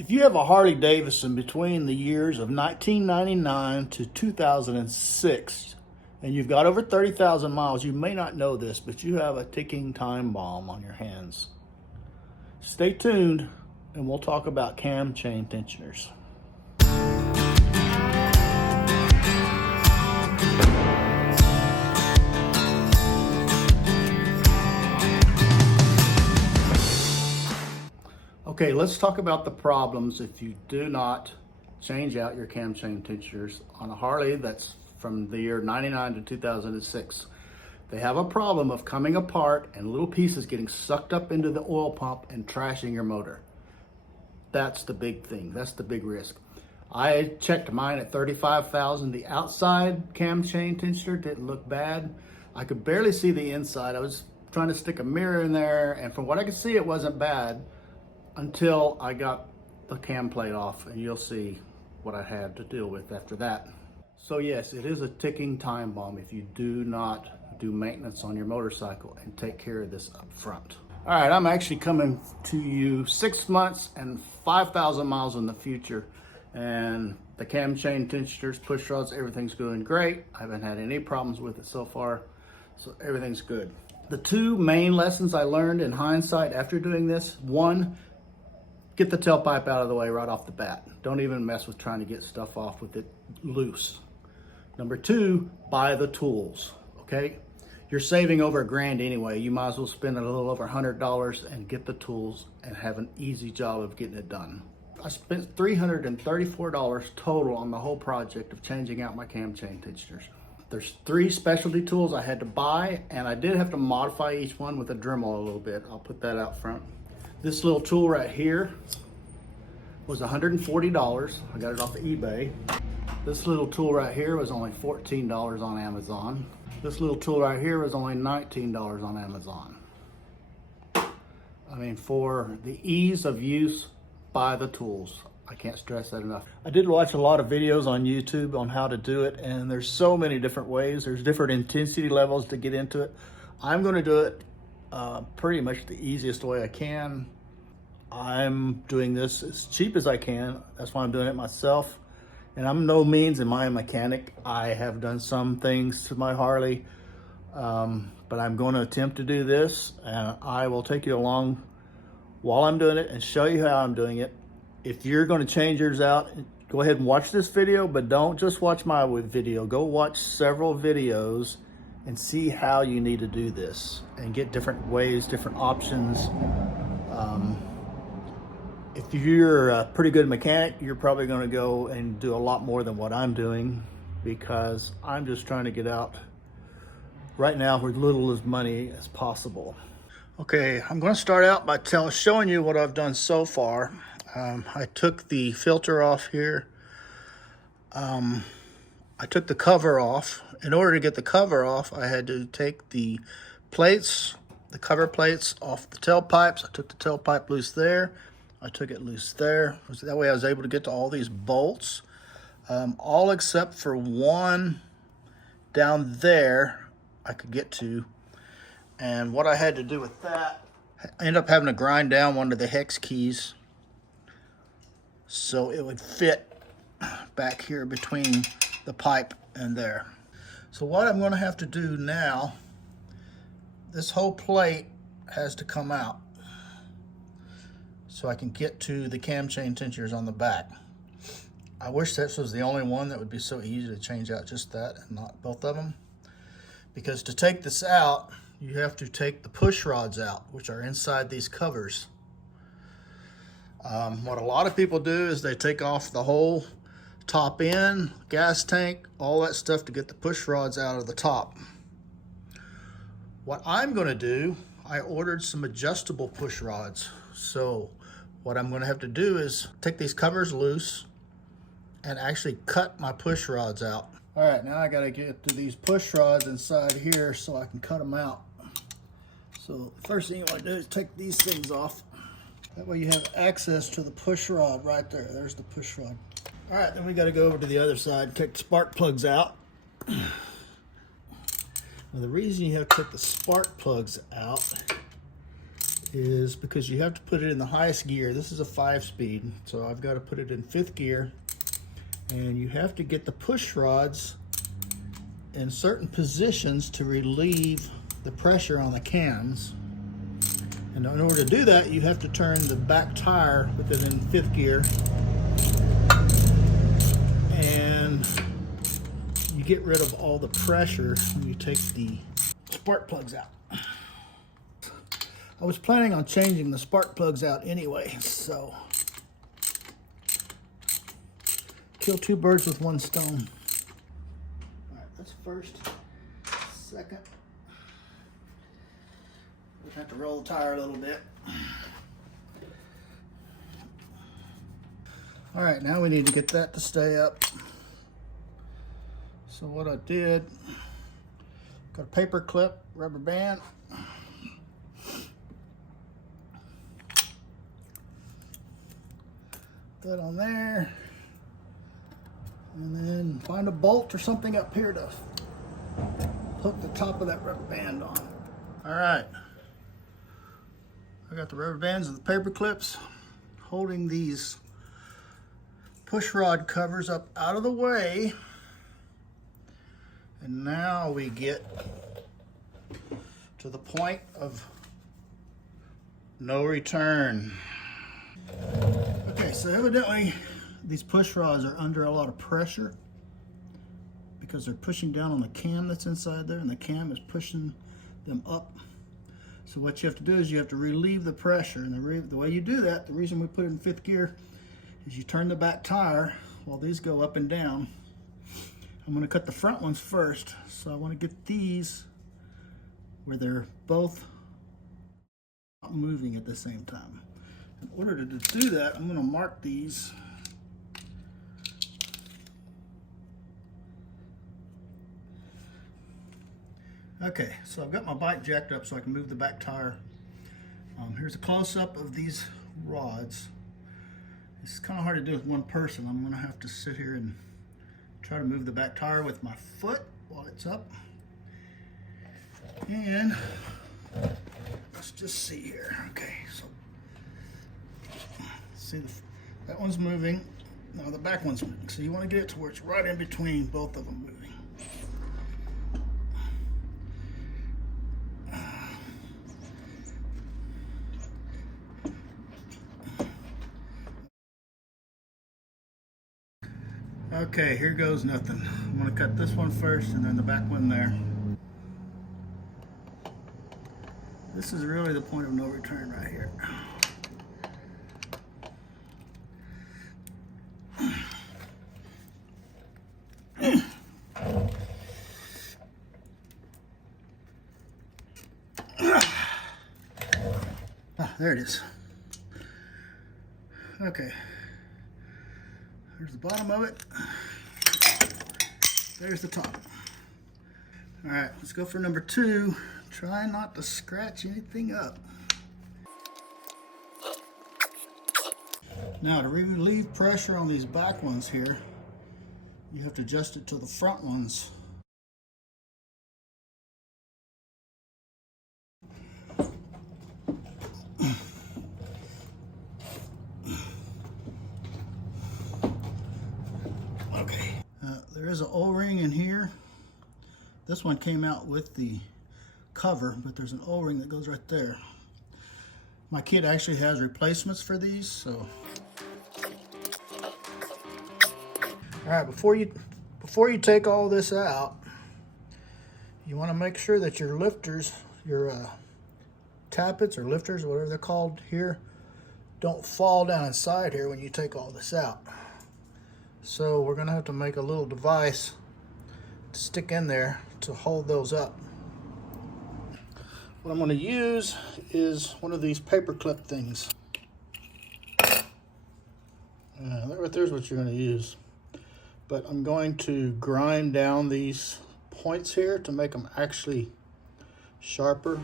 If you have a Harley Davidson between the years of 1999 to 2006, and you've got over 30,000 miles, you may not know this, but you have a ticking time bomb on your hands. Stay tuned, and we'll talk about cam chain tensioners. Okay, let's talk about the problems if you do not change out your cam chain tensioners on a Harley that's from the year 99 to 2006. They have a problem of coming apart and little pieces getting sucked up into the oil pump and trashing your motor. That's the big thing. That's the big risk. I checked mine at 35,000. The outside cam chain tensioner didn't look bad. I could barely see the inside. I was trying to stick a mirror in there, and from what I could see, it wasn't bad until I got the cam plate off, and you'll see what I had to deal with after that. So yes, it is a ticking time bomb if you do not do maintenance on your motorcycle and take care of this up front. All right, I'm actually coming to you 6 months and 5,000 miles in the future, and the cam chain tensioners, push rods, everything's going great. I haven't had any problems with it so far, so everything's good. The two main lessons I learned in hindsight after doing this: one, get the tailpipe out of the way right off the bat. Don't even mess with trying to get stuff off with it loose. Number two, buy the tools, okay? You're saving over $1,000 anyway. You might as well spend a little over $100 and get the tools and have an easy job of getting it done. I spent $334 total on the whole project of changing out my cam chain tensioners. There's 3 specialty tools I had to buy, and I did have to modify each one with a Dremel a little bit. I'll put that out front. This little tool right here was $140. I got it off of eBay. This little tool right here was only $14 on Amazon. This little tool right here was only $19 on Amazon. I mean, for the ease of use, buy the tools. I can't stress that enough. I did watch a lot of videos on YouTube on how to do it, and there's so many different ways. There's different intensity levels to get into it. I'm going to do it pretty much the easiest way I can. I'm doing this as cheap as I can. That's why I'm doing it myself. And I'm no means am I a mechanic. I have done some things to my Harley, but I'm going to attempt to do this, and I will take you along while I'm doing it and show you how I'm doing it. If you're going to change yours out, go ahead and watch this video, but don't just watch my video. Go watch several videos and see how you need to do this and get different ways, different options. If you're a pretty good mechanic, you're probably going to go and do a lot more than what I'm doing, because I'm just trying to get out right now with little as money as possible. Okay, I'm going to start out by showing you what I've done so far. I took the filter off here. I took the cover off. In order to get the cover off, I had to take the plates, the cover plates off the tailpipes. I took the tailpipe loose there. I took it loose there. That way I was able to get to all these bolts, all except for one down there I could get to. And what I had to do with that, I ended up having to grind down one of the hex keys so it would fit back here between the pipe and there. So what I'm going to have to do now, this whole plate has to come out so I can get to the cam chain tensioners on the back. I wish this was the only one that would be so easy to change out, just that and not both of them. Because to take this out, you have to take the push rods out, which are inside these covers. What a lot of people do is they take off the whole top end, gas tank, all that stuff to get the push rods out of the top. What I'm going to do, I ordered some adjustable push rods. So what I'm going to have to do is take these covers loose and actually cut my push rods out. All right, now I got to get to these push rods inside here so I can cut them out. So the first thing you want to do is take these things off. That way you have access to the push rod right there. There's the push rod. All right, then we got to go over to the other side and take the spark plugs out. Now the reason you have to take the spark plugs out is because you have to put it in the highest gear. This is a 5-speed, so I've got to put it in 5th gear. And you have to get the push rods in certain positions to relieve the pressure on the cams. And in order to do that, you have to turn the back tire with it in 5th gear. And you get rid of all the pressure when you take the spark plugs out. I was planning on changing the spark plugs out anyway, so kill 2 birds with 1 stone. All right, that's first. Second, we have to roll the tire a little bit. All right, now we need to get that to stay up. So what I did, got a paper clip, rubber band. That on there. And then find a bolt or something up here to hook the top of that rubber band on. All right. I got the rubber bands and the paper clips holding these push rod covers up out of the way. And now we get to the point of no return. Okay, so evidently these push rods are under a lot of pressure because they're pushing down on the cam that's inside there, and the cam is pushing them up. So what you have to do is you have to relieve the pressure, and the way you do that, the reason we put it in 5th gear, is you turn the back tire while these go up and down. I'm going to cut the front ones first, so I want to get these where they're both moving at the same time. In order to do that, I'm going to mark these. Okay, so I've got my bike jacked up so I can move the back tire. Here's a close-up of these rods. It's kind of hard to do with one person. I'm going to have to sit here and try to move the back tire with my foot while it's up. And let's just see here. Okay, so see that one's moving. Now the back one's moving. So you want to get it to where it's right in between both of them moving. Okay, here goes nothing. I'm going to cut this one first and then the back one there. This is really the point of no return right here. There it is. Okay. There's the bottom of it. There's the top. All right, let's go for number 2. Try not to scratch anything up. Now to relieve pressure on these back ones here, you have to adjust it to the front ones. Okay. There is an O-ring in here. This one came out with the cover, but there's an O-ring that goes right there. My kit actually has replacements for these, so. All right, before you take all this out, you want to make sure that your lifters, your tappets or lifters, whatever they're called here, don't fall down inside here when you take all this out. So we're gonna have to make a little device to stick in there to hold those up. What I'm gonna use is one of these paper clip things. Right there's what you're gonna use. But I'm going to grind down these points here to make them actually sharper.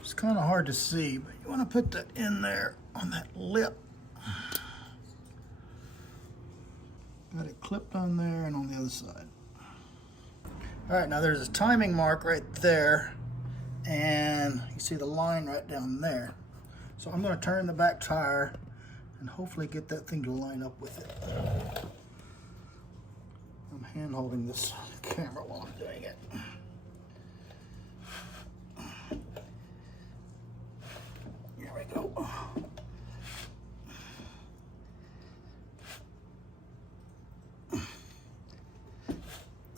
It's kind of hard to see, but you want to put that in there on that lip. Got it clipped on there and on the other side. All right, now there's a timing mark right there, and you see the line right down there. So I'm going to turn the back tire and hopefully get that thing to line up with it. I'm hand holding this camera while I'm doing it. Here we go.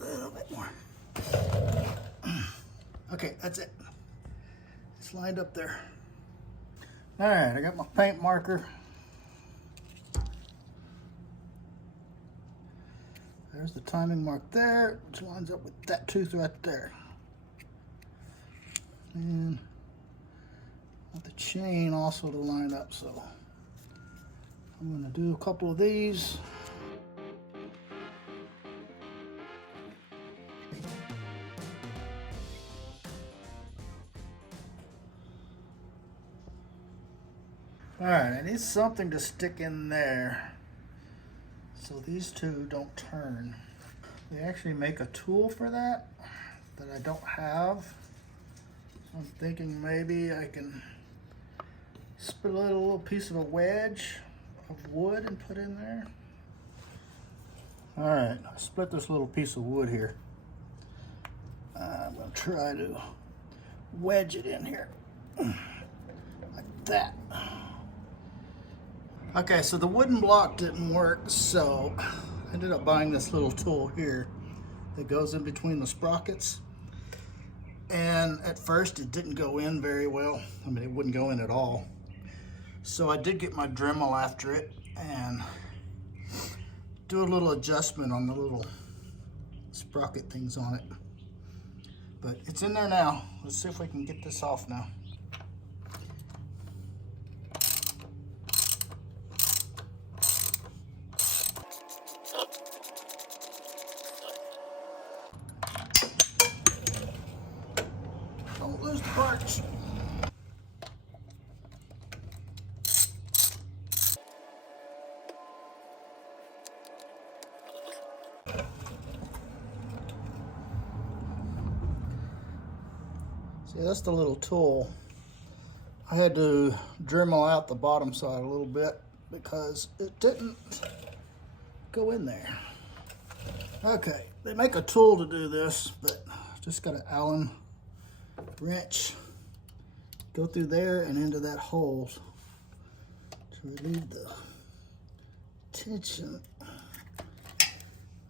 A little bit more. Okay, that's it. It's lined up there. All right, I got my paint marker. There's the timing mark there, which lines up with that tooth right there. And I want the chain also to line up, so I'm going to do a couple of these. All right, I need something to stick in there so these two don't turn. They actually make a tool for that I don't have. So I'm thinking maybe I can split a little piece of a wedge of wood and put in there. All right, I split this little piece of wood here. I'm gonna try to wedge it in here like that. Okay, so the wooden block didn't work, so I ended up buying this little tool here that goes in between the sprockets. And at first it didn't go in very well. I mean, it wouldn't go in at all. So I did get my Dremel after it and do a little adjustment on the little sprocket things on it. But it's in there now. Let's see if we can get this off now. Don't lose the parts. See, that's the little tool. I had to Dremel out the bottom side a little bit because it didn't go in there. Okay, they make a tool to do this, but just got an Allen wrench, go through there and into that hole to relieve the tension.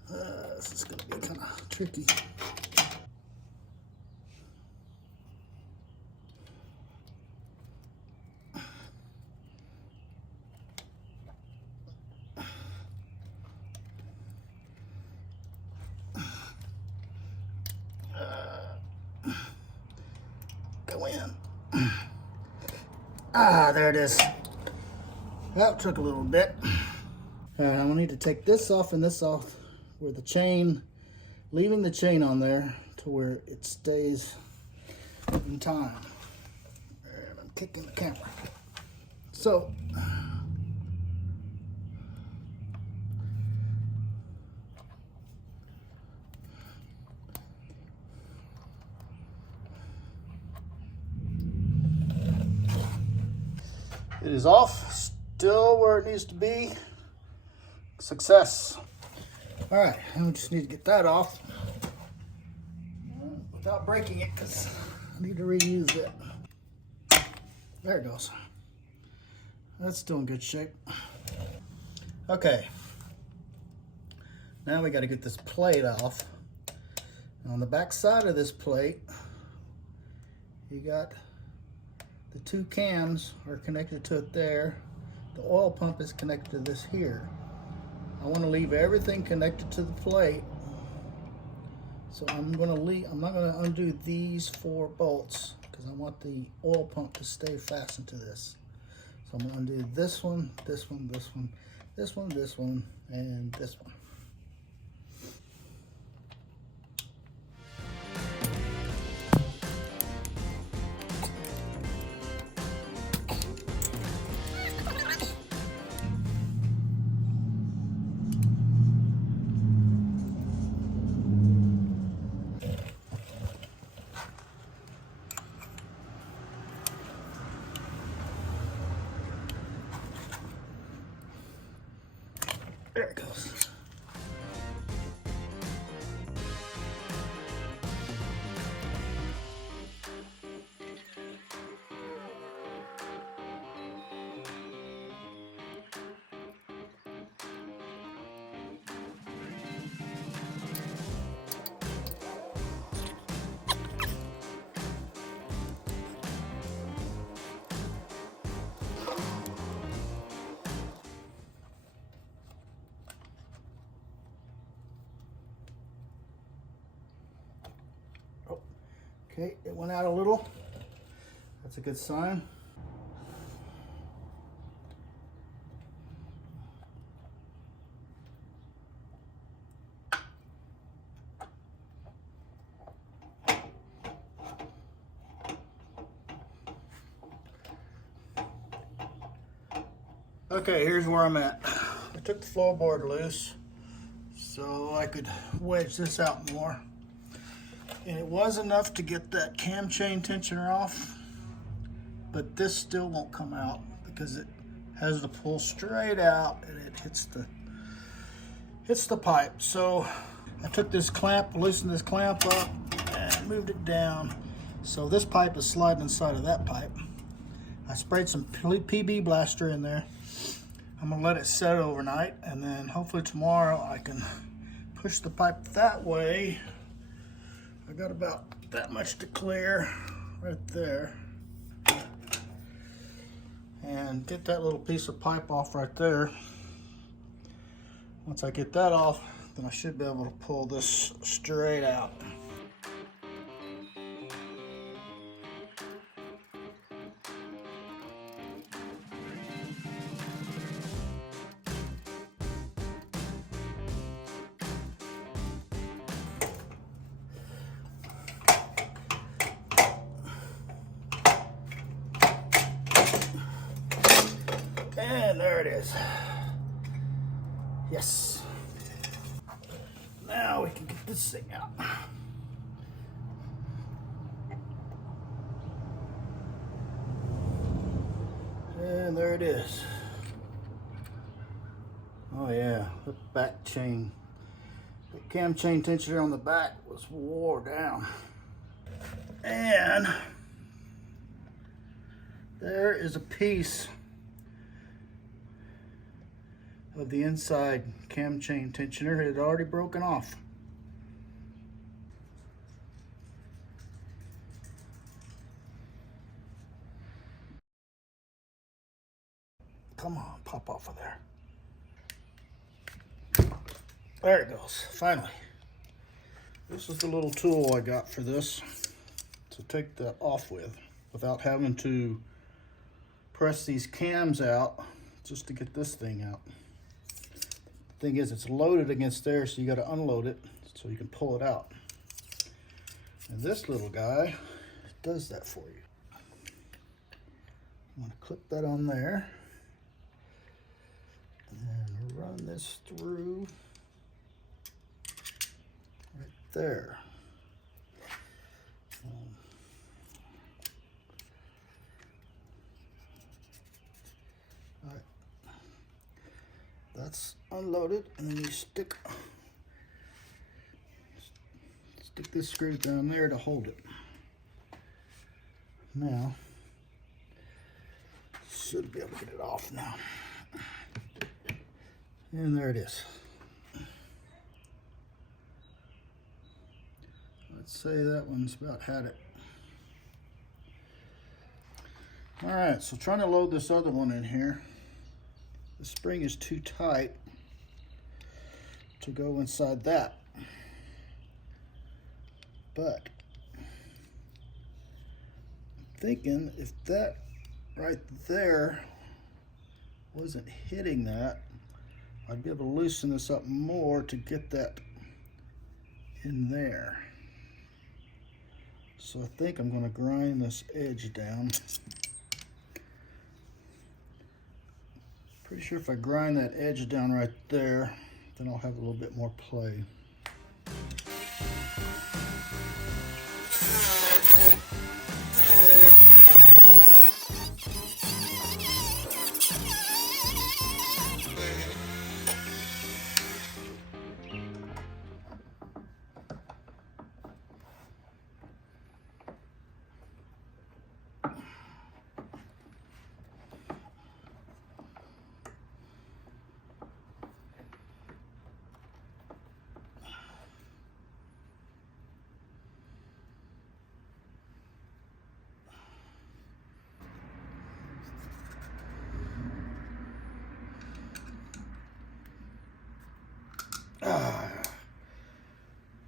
This is going to be kind of tricky. Go in. There it is. That took a little bit. All right, I'm gonna need to take this off and this off where the chain, leaving the chain on there to where it stays in time. And I'm kicking the camera. So, it is off, still where it needs to be. Success. All right, and we just need to get that off without breaking it because I need to reuse it. There it goes. That's still in good shape. Okay, now we got to get this plate off. And on the back side of this plate, you got the two cams are connected to it there. The oil pump is connected to this here. I want to leave everything connected to the plate. So I'm not going to undo these 4 bolts because I want the oil pump to stay fastened to this. So I'm going to undo this one, this one, this one, this one, this one, and this one. it goes. Okay, it went out a little. That's a good sign. Okay, here's where I'm at. I took the floorboard loose so I could wedge this out more. And it was enough to get that cam chain tensioner off, but this still won't come out because it has to pull straight out and it hits the pipe. So I took this clamp, loosened this clamp up and moved it down. So this pipe is sliding inside of that pipe. I sprayed some PB blaster in there. I'm gonna let it set overnight, and then hopefully tomorrow I can push the pipe that way. I got about that much to clear right there. And get that little piece of pipe off right there. Once I get that off, then I should be able to pull this straight out. And there it is. Yes. Now we can get this thing out. And there it is. Oh yeah, the back chain, the cam chain tensioner on the back was wore down. And there is a piece of the inside cam chain tensioner. It had already broken off. Come on, pop off of there. There it goes, finally. This is the little tool I got for this to take that off with without having to press these cams out just to get this thing out. Thing is, it's loaded against there, so you got to unload it so you can pull it out. And this little guy does that for you. I'm going to clip that on there and run this through right there. All right. That's unloaded, and then you stick this screw down there to hold it. Now, should be able to get it off now. And there it is. Let's say that one's about had it. All right, so trying to load this other one in here. The spring is too tight to go inside that. But I'm thinking if that right there wasn't hitting that, I'd be able to loosen this up more to get that in there. So I think I'm going to grind this edge down. Pretty sure if I grind that edge down right there, then I'll have a little bit more play.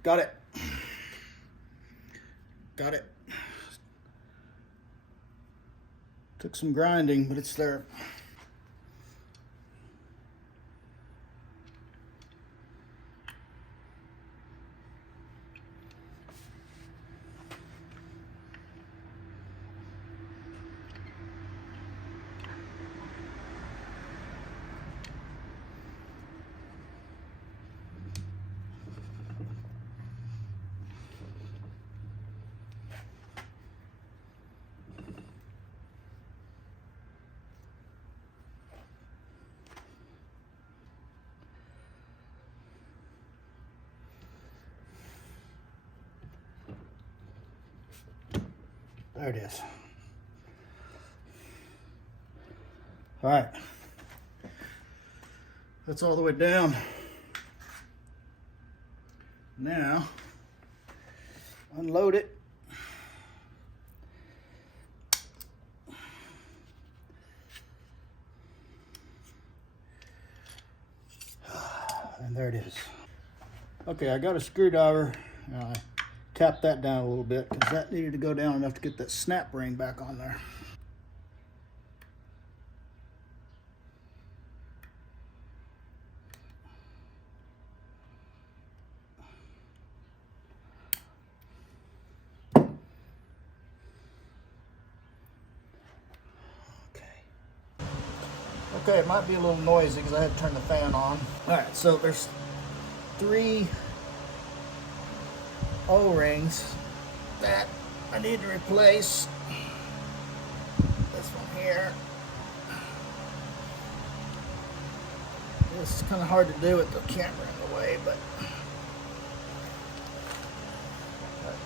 Got it. Got it. Took some grinding, but it's there. There it is. All right. That's all the way down. Now, unload it. And there it is. Okay, I got a screwdriver. Tap that down a little bit because that needed to go down enough to get that snap ring back on there. Okay, it might be a little noisy because I had to turn the fan on. All right, so there's 3 O-rings that I need to replace. This one here. This is kind of hard to do with the camera in the way, but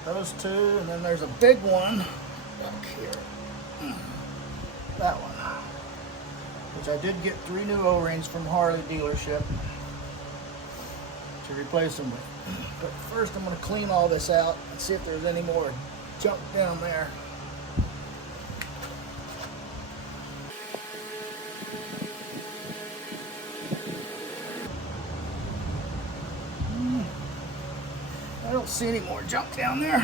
those 2, and then there's a big one back here. That one, which I did get 3 new O-rings from Harley dealership to replace them with. But first I'm going to clean all this out and see if there's any more junk down there. I don't see any more junk down there.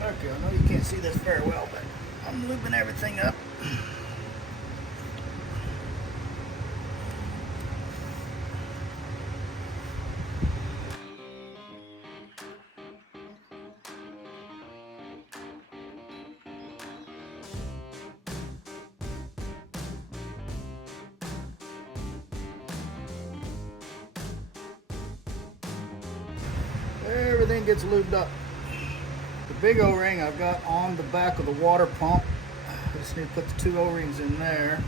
Okay, I know you can't see this very well, but I'm lubing everything up. Everything gets lubed up. The big O-ring I've got on the back of the water pump. I just need to put the 2 O-rings in there.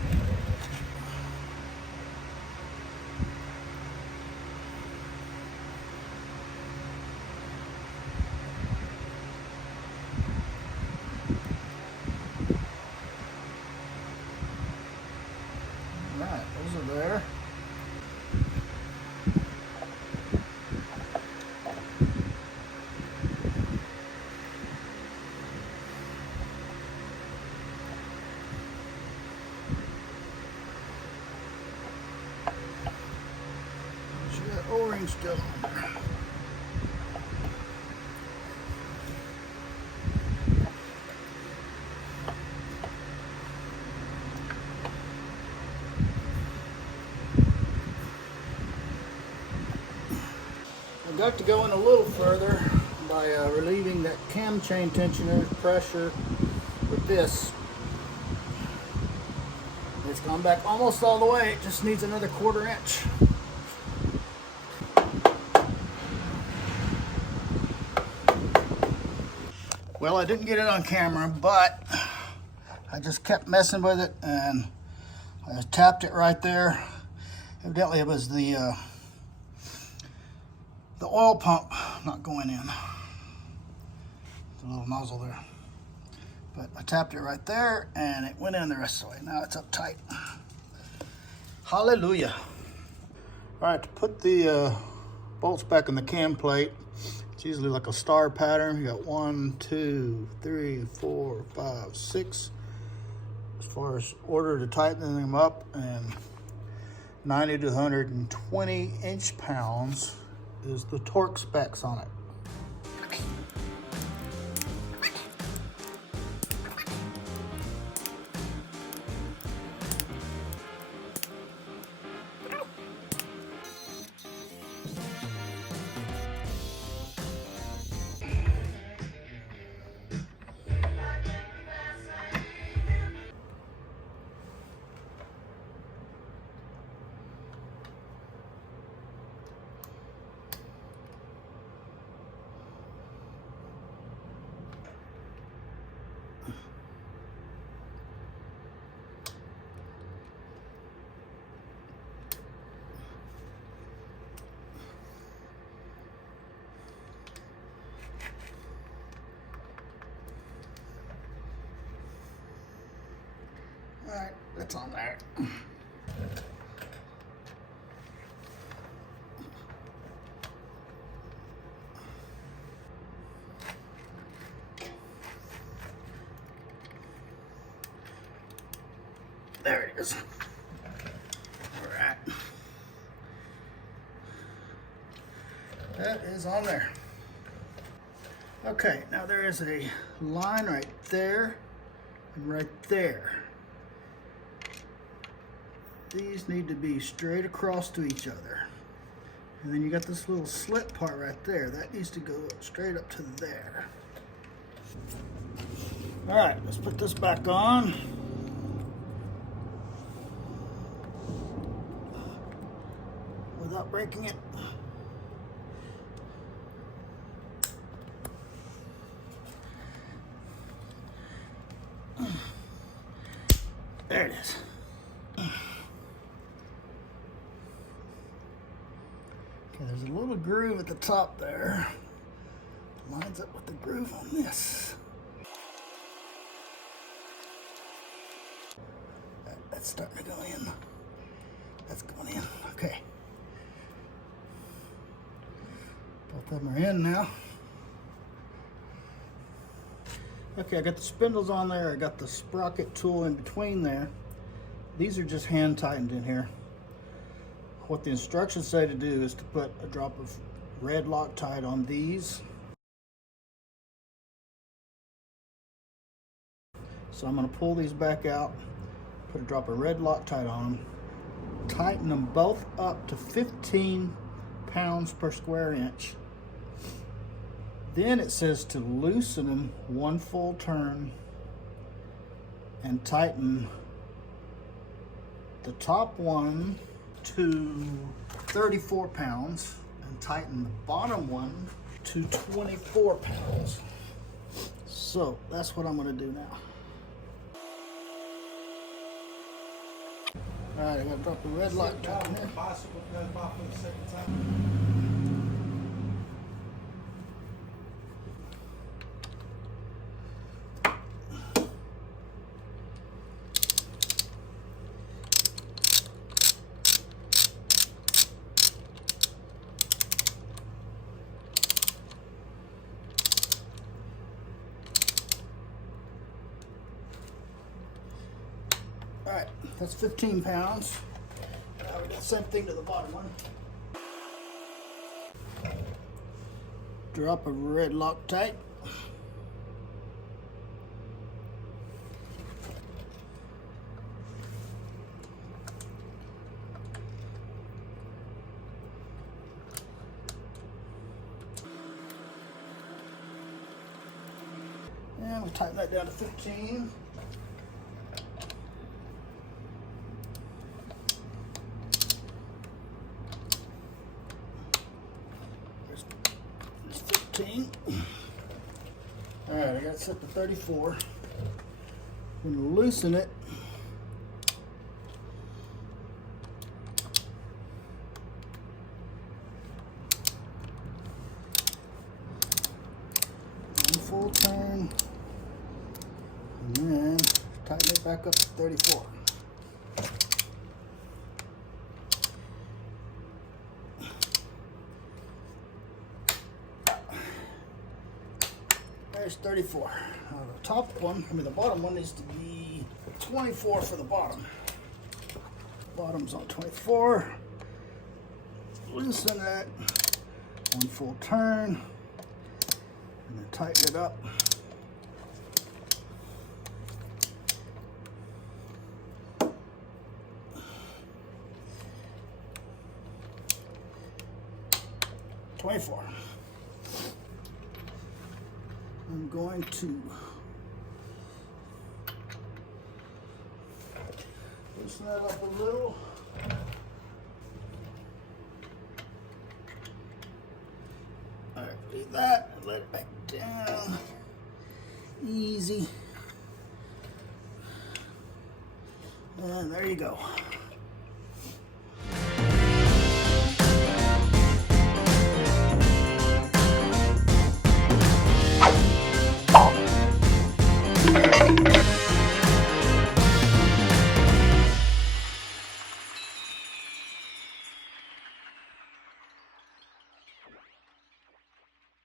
All right, those are there. O-ring still on there. I've got to go in a little further by relieving that cam chain tensioner pressure with this. It's gone back almost all the way. It just needs another 1/4 inch. Well, I didn't get it on camera, but I just kept messing with it and I tapped it right there. Evidently it was the oil pump not going in. The little nozzle there. But I tapped it right there and it went in the rest of the way. Now it's up tight. Hallelujah. All right, to put the bolts back in the cam plate, it's usually like a star pattern. You got 1, 2, 3, 4, 5, 6 as far as order to tighten them up, and 90 to 120 inch-pounds is the torque specs on it. All right, that's on there. There it is. All right. That is on there. Okay, now there is a line right there and right there. These need to be straight across to each other. And then you got this little slit part right there. That needs to go straight up to there. All right, let's put this back on. Without breaking it. There it is. There's a little groove at the top there. Lines up with the groove on this. That's starting to go in. That's going in. Okay. Both of them are in now. Okay, I got the spindles on there. I got the sprocket tool in between there. These are just hand tightened in here. What the instructions say to do is to put a drop of red Loctite on these. So I'm going to pull these back out, put a drop of red Loctite on them, tighten them both up to 15 pounds per square inch. Then it says to loosen them one full turn and tighten the top one to 34 pounds and tighten the bottom one to 24 pounds. So that's what I'm going to do now. All right, I'm going to drop the red light in there. All right, that's 15 pounds. Now we got the same thing to the bottom one. Drop of red Loctite. And we'll tighten that down to 15. There's 15. All right, I got it set to 34. I'm going to loosen it. One full turn. And then tighten it back up to 34. There's 34. Now the top one, the bottom one needs to be 24 for the bottom. Bottom's on 24. Loosen that. One full turn. And then tighten it up. I'm going to loosen that up a little. All right, do that, let it back down. Easy. And there you go.